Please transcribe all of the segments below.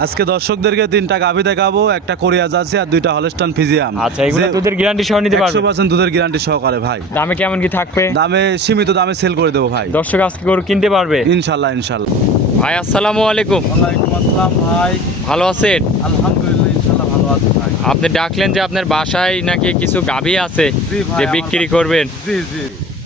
আজকে দর্শকদেরকে 3টা গাভী দেখাবো, একটা কোরিয়া জার্সি আর 2টা হলস্টাইন ফ্রিজিয়ান। আচ্ছা, এগুলো দুধের গ্যারান্টি সহ নিতে পারবে? 100% দুধের গ্যারান্টি সহকারে ভাই। দামে কেমন কি থাকবে? দামে সীমিত দামে সেল করে দেবো ভাই। দর্শক আজকে গরু কিনতে পারবে ইনশাল্লাহ ইনশাল্লাহ। ভাই আসসালামু আলাইকুম। ওয়ালাইকুম আসসালাম ভাই। ভালো আছেন? আলহামদুলিল্লাহ ইনশাল্লাহ ভালো আছি ভাই। আপনি ডাকলেন যে আপনার বাসায় নাকি কিছু গাভী আছে জি ভাই, যে আমার বিক্রি করবেন? জি জি।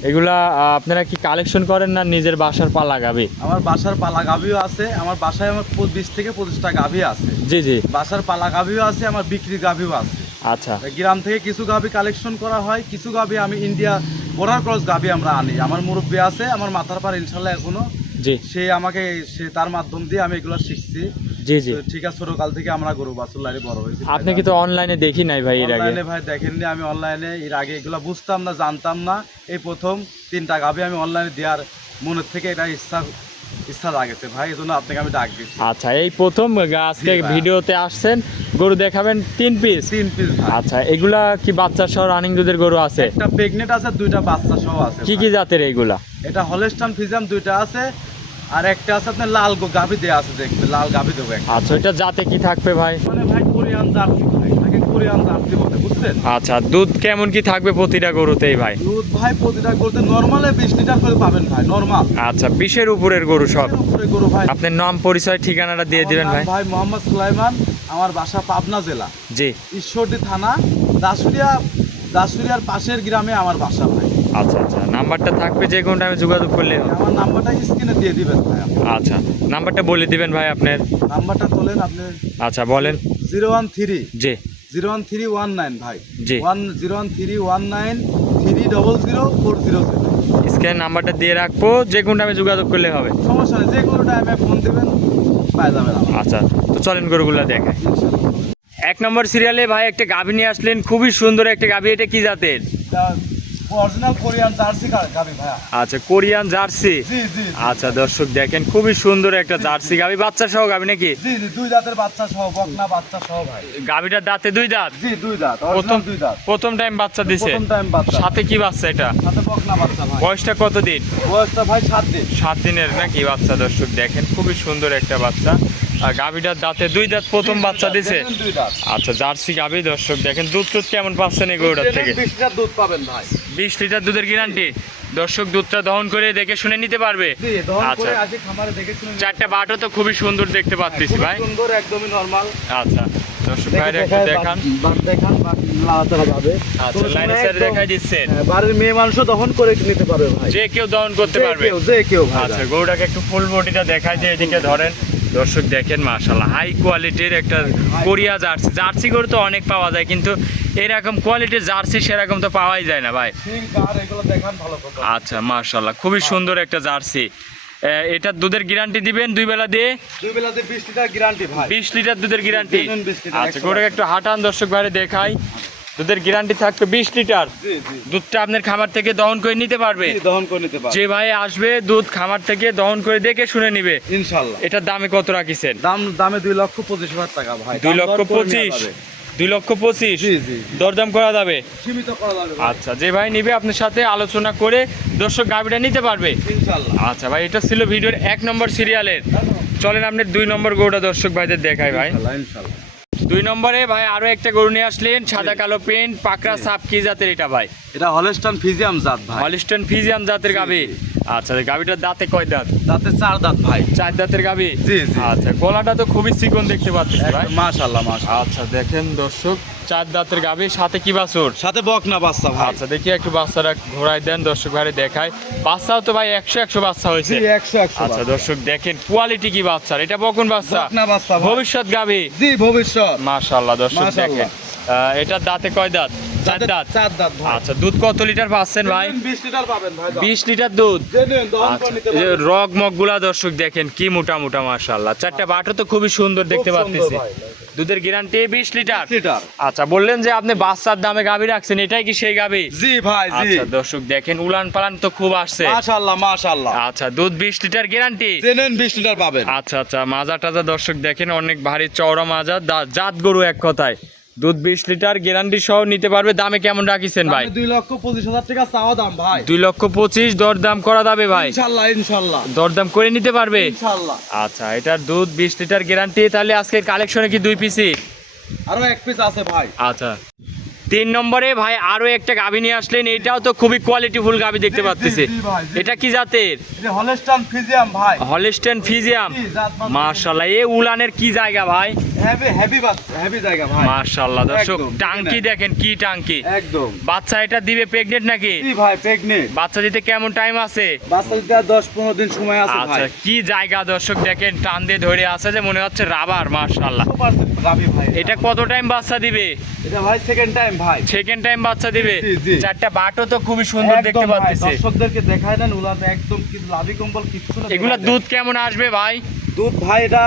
এগুলা আপনারা কি কালেকশন করেন না নিজের বাসার পালা গাভী? আমার বাসার পালা গাভীও আছে, আমার বাসায় আমার 20 থেকে 25টা গাভী আছে। জি জি। বাসার পালা গাভীও আছে, আমার বিক্রি গাভীও আছে। আচ্ছা, গ্রাম থেকে কিছু গাভী কালেকশন করা হয়, কিছু গাভী আমি ইন্ডিয়া বর্ডার ক্রস গাভী আমরা আনি। আমার মুরব্বী আছে আমার মাথার পার ইনশাল্লাহ এখনো, জি সে তার মাধ্যম দিয়ে আমি এগুলো শিখছি। জি জি। তো ঠিক আছে, ছোটকাল থেকে আমরা গরু বাছুর লাইনে বড় হয়েছি। আপনি কি তো অনলাইনে দেখি নাই ভাই এর আগে? অনলাইনে ভাই দেখেননি, আমি অনলাইনে এর আগে এগুলো বুঝতাম না, জানতাম না। এই প্রথম 3টা গাভী আমি অনলাইনে দেওয়ার মনের থেকে এটা ইচ্ছা জাগেছে ভাই, এই জন্য আপনাকে আমি ডাক দিচ্ছি। আচ্ছা, এই প্রথম আজকে জি ভাই। ভিডিওতে আসছেন, গরু দেখাবেন 3 পিস। 3 পিস ভাই। আচ্ছা, এগুলা কি বাচ্চা সহ রানিং দুধের গরু আছে? একটা প্রেগনেন্ট আছে, 2টা বাচ্চা সহ আছে। কি কি জাতের এইগুলা? এটা হলস্টাইন ফ্রিজিয়ান 2টা আছে, আর একটা আছে আপনার লাল গাভী দেয়া আছে, দেখবে লাল গাভী দেবো একটা। আচ্ছা, এটা জাতে কি থাকবে ভাই? মানে ভাই কোরিয়ান জার্সি ভাই, তাকে কোরিয়ান জার্সি বলে, বুঝছেন? আচ্ছা, দুধ কেমন কি থাকবে প্রতিটা গরুতেই ভাই? দুধ ভাই প্রতিটা করতে নরমালে 20 লিটার করে পাবেন ভাই, নরমাল। আচ্ছা, 20-এর উপরের গরু সব। উপরে গরু ভাই। আপনার নাম পরিচয় ঠিকানাটা দিয়ে দিবেন ভাই। আমার নাম ভাই মোহাম্মদ সুলাইমান, আমার বাসা পাবনা জেলা জি। ঈশ্বরদী থানা, দাসুরিয়ার পাশের গ্রামে আমার বাসা ভাই। আচ্ছা আচ্ছা, নাম্বারটা থাকবে, যে কোনো টাইমে যোগাযোগ করলে হবে। আমার নাম্বারটা স্ক্রিনে দিয়ে দিবেন ভাই আপনি। আচ্ছা, নাম্বারটা বলে দিবেন ভাই আপনার। নাম্বারটা তোলেন আপনি। আচ্ছা বলেন। 013 জি 01319 ভাই। জি। 01319 3000407। স্ক্যান নাম্বারটা দিয়ে রাখবো, যে কোনো টাইমে যোগাযোগ করলে হবে। সমস্যা নেই, যে কোনো টাইমে ফোন দিবেন পাই যাবেন আমার। আচ্ছা, তো চলেন গরুগুলা দেখায়। ইনশাআল্লাহ। 1 নম্বর সিরিয়ালে ভাই একটা গাভী নিয়ে আসলেন, খুবই সুন্দর একটা গাভী। এটা কি জাতের? অরিজিনাল কোরিয়ান জার্সি গাভী ভাই। আচ্ছা, কোরিয়ান জার্সি। জি জি। আচ্ছা দর্শক দেখেন, খুবই সুন্দর একটা জার্সি গাভী, বাচ্চা সহ গাভী নাকি? জি জি, 2 দাঁতের বাচ্চা সহ, বকনা বাচ্চা সহ ভাই। গাভীটার দাঁতে 2 দাঁত? জি 2 দাঁত, প্রথম অরিজিনাল 2 দাঁত। প্রথম টাইম বাচ্চা দিছে? প্রথম টাইম বাচ্চা। সাথে কি বাচ্চা এটা? সাথে বকনা বাচ্চা ভাই। বয়সটা কত দিন? বয়সটা ভাই 7 দিন। 7 দিনের নাকি বাচ্চা? দর্শক দেখেন, খুবই সুন্দর একটা বাচ্চা। আর গাভীটার দাঁতে 2 দাঁত, প্রথম বাচ্চা দিছে। 2 দাঁত। আচ্ছা, জার্সি গাভী। দর্শক দেখেন, দুধ কেমন পাচ্ছেন এই গরুটার থেকে? 20 লিটার দুধ পাবেন ভাই। 20 লিটার দুধের গ্যারান্টি। দর্শক দুধটা দহন করে দেখে শুনে নিতে পারবে। জি, দহন আচ্ছা, করে আসি খামারে দেখে শুনে নিন। 4টা বাটও তো খুবই সুন্দর দেখতে পাচ্ছি খুব ভাই। সুন্দর, একদমই নরমাল। আচ্ছা, দর্শক ভাইরা একটু দেখান। দেখান বাকি লাগাতে হবে। আচ্ছা, লাইনে স্যার দেখাই দিচ্ছেন। বাড়ির মেয়ে মানুষ দহন করে নিতে পারবে ভাই। যে কেউ দহন করতে পারবে। যে কেউ ভাই। আচ্ছা, গরুটাকে একটু ফুল বডিটা দেখাই যে, এদিকে ধরেন। দর্শক দেখেন, মাশাআল্লাহ হাই কোয়ালিটির একটা কোরিয়া জার্সি। জার্সি গরু তো অনেক পাওয়া যায়, কিন্তু এরকম কোয়ালিটির জার্সি সেরকম তো পাওয়াই যায় না ভাই। ঠিক আর এগুলো দেখান ভালো করে। আচ্ছা, মাশাআল্লাহ খুবই সুন্দর একটা জার্সি। এটা দুধের গ্যারান্টি দিবেন 2 বেলা দিয়ে? 2 বেলাতে 20 লিটার গ্যারান্টি ভাই। 20 লিটার দুধের গ্যারান্টি। 20 লিটার। আচ্ছা, গরুটাকে একটু হাঁটান দর্শক ভাইরে দেখাই। দুধের গ্যারান্টি থাকবে 20 লিটার। জি জি। দুধটা আপনার খামার থেকে দহন করে নিতে পারবে। জি, দহন করে নিতে পারবে। যে ভাই আসবে দুধ খামার থেকে দহন করে দেখে শুনে নিবে। ইনশাআল্লাহ। এটার দামে কত রাখিছেন? দামে 2,25,000 টাকা ভাই। 2,25,000। 2,25,000। জি জি। দরদাম করা যাবে? সীমিত করা যাবে ভাই। আচ্ছা, যে ভাই নিবে আপনার সাথে আলোচনা করে দর্শক গাভীটা নিতে পারবে। ইনশাআল্লাহ। আচ্ছা ভাই, এটা ছিল ভিডিওর 1 নম্বর সিরিয়ালের। চলেন আপনার 2 নম্বর গরুটা দর্শক ভাইদের দেখাই ভাই। ইনশাআল্লাহ। 2 নম্বরে ভাই আরো একটা গরু নিয়ে আসলেন, সাদা কালো প্রিন্ট, পাকড়া সাপ। কি জাতের এটা ভাই? এটা হলস্টাইন ফ্রিজিয়ান জাত ভাই। হলিস্টন ফ্রিজিয়ান জাতের গাভী। আচ্ছা, গাভীটার দাঁতে কয় দাঁত? দাঁতে 4 দাঁত ভাই। 4 দাঁতের গাভী। জি জি। আচ্ছা, গলাটা তো খুবই চিকন দেখতে পাচ্ছি ভাই। মাশাআল্লাহ মাশাআল্লাহ। আচ্ছা দেখেন দর্শক, 4 দাঁতের গাভী, সাথে কি বাছুর? সাথে বকনা বাচ্চা ভাই। আচ্ছা, দেখি একটু বাচ্চারা ঘোরাই দেন দর্শক ভাই দেখায়। বাচ্চাও তো ভাই 100 বাচ্চা হয়েছে। জি 100 আচ্ছা দর্শক দেখেন, কোয়ালিটি কি বাচ্চার? এটা বকন বাচ্চা? বকনা বাচ্চা ভাই। ভবিষ্যৎ গাভী। জি ভবিষ্যৎ। মাশাআল্লাহ দর্শক মাশাআল্লাহ। দেখেন, এটার দাঁতে কয় দাঁত? 4 দাঁত। 4 দাঁত ভাই। আচ্ছা, দুধ কত লিটার পাচ্ছেন ভাই? 20 লিটার পাবেন ভাই। 20 লিটার দুধ। জেনুইন দহন আচ্ছা, করে নিতে এই যে পারবেন। রগ মগগুলা দর্শক দেখেন কি মোটা মোটা, মাশাআল্লাহ। 4টা বাটও তো খুবই সুন্দর দেখতে খুব পাচ্ছি। সুন্দর ভাই। দুধের গ্যারান্টি 20 লিটার। 20 লিটার। আচ্ছা, বললেন যে আপনি বাচ্চার দামে গাভী রাখছেন, এটাই কি সেই গাভী? জি ভাই জি। আচ্ছা দর্শক দেখেন, উলান পালান তো খুব আসছে। মাশাআল্লাহ মাশাআল্লাহ। আচ্ছা, দুধ 20 লিটার গ্যারান্টি। জেনুইন 20 লিটার পাবেন। আচ্ছা আচ্ছা, মাজা টাজা দর্শক দেখেন অনেক ভারী চওড়া মাজা, জাত গরু এক কথায়। দুধ 20 লিটার গ্যারান্টি সহ নিতে পারবে। দামে কেমন রাখিছেন ভাই? 2,25,000 টাকা চাওয়া দাম ভাই। 2,25,000 দরদাম করা যাবে ভাই? ইনশাআল্লাহ ইনশাআল্লাহ দরদাম করে নিতে পারবে ইনশাআল্লাহ। আচ্ছা, এটার দুধ 20 লিটার গ্যারান্টি। তাহলে আজকের কালেকশনে কি 2 পিসি? আরো 1 পিস আছে ভাই। আচ্ছা, 3 নম্বরে ভাই আরো একটা গাভী নিয়ে আসলেন। এটাও তো খুবই কোয়ালিটিফুল গাভী দেখতে পাচ্ছি। জি ভাই, জি। এটা কি জাতের? এটা হলস্টাইন ফ্রিজিয়ান ভাই। Holstein Friesian. জি, জাত মাত্র। মাশাআল্লাহ, এই উলানের কি জায়গা ভাই? হেভি জায়গা ভাই। মাশাআল্লাহ দর্শক, একদম, টাঙ্কি দেখেন কি টাঙ্কি। একদম। বাচ্চা এটা দিবে প্রেগনেন্ট নাকি? জি ভাই, প্রেগনেন্ট। বাচ্চা দিতে কেমন টাইম আছে? বাচ্চা দিতে আর 10-15 দিন সময় আছে ভাই। আচ্ছা, কি জায়গা দর্শক দেখেন, টান দিয়ে ধরে আছে যে মনে হচ্ছে রাবার। মাশাআল্লাহ, 100% গাভী ভাই। এটা কত টাইম বাচ্চা দিবে? এটা ভাই সেকেন্ড টাইম ভাই। সেকেন্ড টাইম বাচ্চা দিবে। জি, জি। চারটা বাটও তো খুবই সুন্দর দেখতে একদম ভাই, পাচ্ছি। দর্শকদেরকে দেখায় দেন উলান একদম কিছু লাভি কম্বল কিছু না। এগুলা দুধ কেমন আসবে ভাই? দুধ ভাই এটা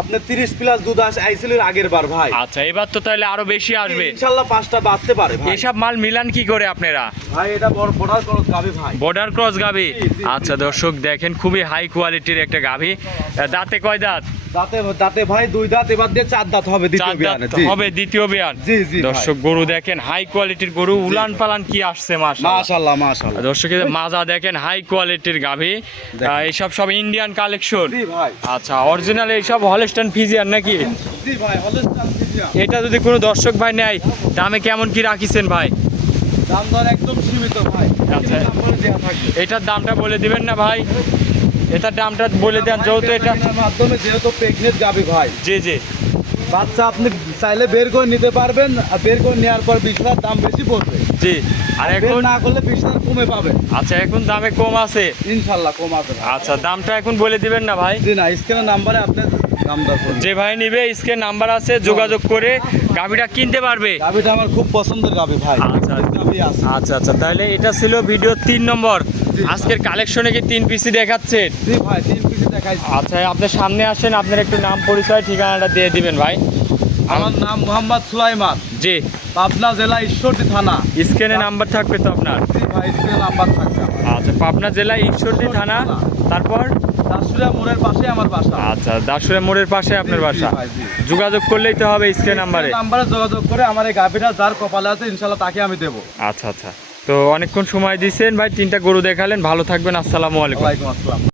আপনার 30 প্লাস দুধ আইছিল আগের বার ভাই। আচ্ছা, এবার তো তাহলে আরো বেশি আসবে। ইনশাআল্লাহ 5টা বাড়তে পারে ভাই। এসব মাল মিলান কি করে আপনারা? ভাই এটা বর্ডার ক্রস গাভী ভাই। বর্ডার ক্রস গাভী। জি, জি, আচ্ছা দর্শক দেখেন, খুবই হাই কোয়ালিটির একটা গাভী। দাঁতে কয় দাঁত? দাঁতে ভাই 2 দাঁত, এবার দিয়ে 4 দাঁত হবে দ্বিতীয় 4 বিয়ানে। দাঁত হবে দ্বিতীয় বিয়ান। জি জি দর্শক গরু দেখেন, হাই কোয়ালিটির গরু, উলান পালান কি আসছে মাশাআল্লাহ। মাশাআল্লাহ মাশাআল্লাহ। দর্শকের মাজা দেখেন, হাই কোয়ালিটির গাভী। এইসব সব ইন্ডিয়ান কালেকশন। জি ভাই। আচ্ছা, অরিজিনাল এইসব হলস্টাইন ফ্রিজিয়ান নাকি? জি ভাই, হলস্টাইন ফ্রিজিয়ান। এটা যদি কোনো দর্শক ভাই নেয়, দামে কেমন কি রাখিছেন ভাই? দাম দর একদম সীমিত ভাই। আচ্ছা। দাম বলে দেয়া থাকবে। এটার দামটা বলে দিবেন না ভাই? এটার দামটা বলে দেন যেহেতু এটা। এটার মাধ্যমে যেহেতু প্রেগনেন্ট গাভী ভাই, জি জি। বাচ্চা আপনি চাইলে বের করে নিতে পারবেন, আর বের করে নেওয়ার পর 20,000 দাম বেশি পড়বে। জি। আর বের এখন না করলে 20,000 কমে পাবেন। আচ্ছা, এখন দামে কম আছে। ইনশাআল্লাহ কম আছে ভাই। আচ্ছা, দামটা এখন বলে দিবেন না ভাই? জি না, স্ক্রিনের নাম্বারে আপনি দাম দর করুন। যে ভাই নিবে স্ক্রিন নাম্বার আছে, যোগাযোগ করে গাভীটা কিনতে পারবে। গাভীটা আমার খুব পছন্দের গাভী ভাই। আচ্ছা। গাভী আছে। আচ্ছা আচ্ছা, তাহলে এটা ছিল ভিডিও 3 নম্বর। জি। আজকের কালেকশনে কি 3 পিসি দেখাচ্ছে? জি ভাই, 3 পিস দেখাইছি। আচ্ছা, আপনি সামনে আসেন, আপনার একটু নাম পরিচয় ঠিকানাটা দিয়ে দিবেন ভাই। আমার নাম মোহাম্মদ সুলাইমান, জি। পাবনা জেলা ঈশ্বরদী থানা। স্ক্রিনে নাম্বার থাকবে তো আপনার? জি ভাই, স্ক্রিনে নাম্বার থাকবে আমার। আচ্ছা, পাবনা জেলা ঈশ্বরদী থানা। তারপর দাসুরিয়া মোড়ের পাশে আমার বাসা। আচ্ছা, দাসুরিয়া মোড়ের পাশে আপনার জি, জি বাসা। ভাই, জি। যোগাযোগ করলেই তো হবে স্ক্রিন নাম্বারে। নাম্বারে যোগাযোগ করে আমার এই গাভীটা যার কপালে আছে ইনশাআল্লাহ তাকে আমি দেবো। আচ্ছা আচ্ছা, তো অনেকক্ষণ সময় দিয়েছেন ভাই, 3টা গরু দেখালেন। ভালো থাকবেন, আসসালামু আলাইকুম। ওয়ালাইকুম আসসালাম।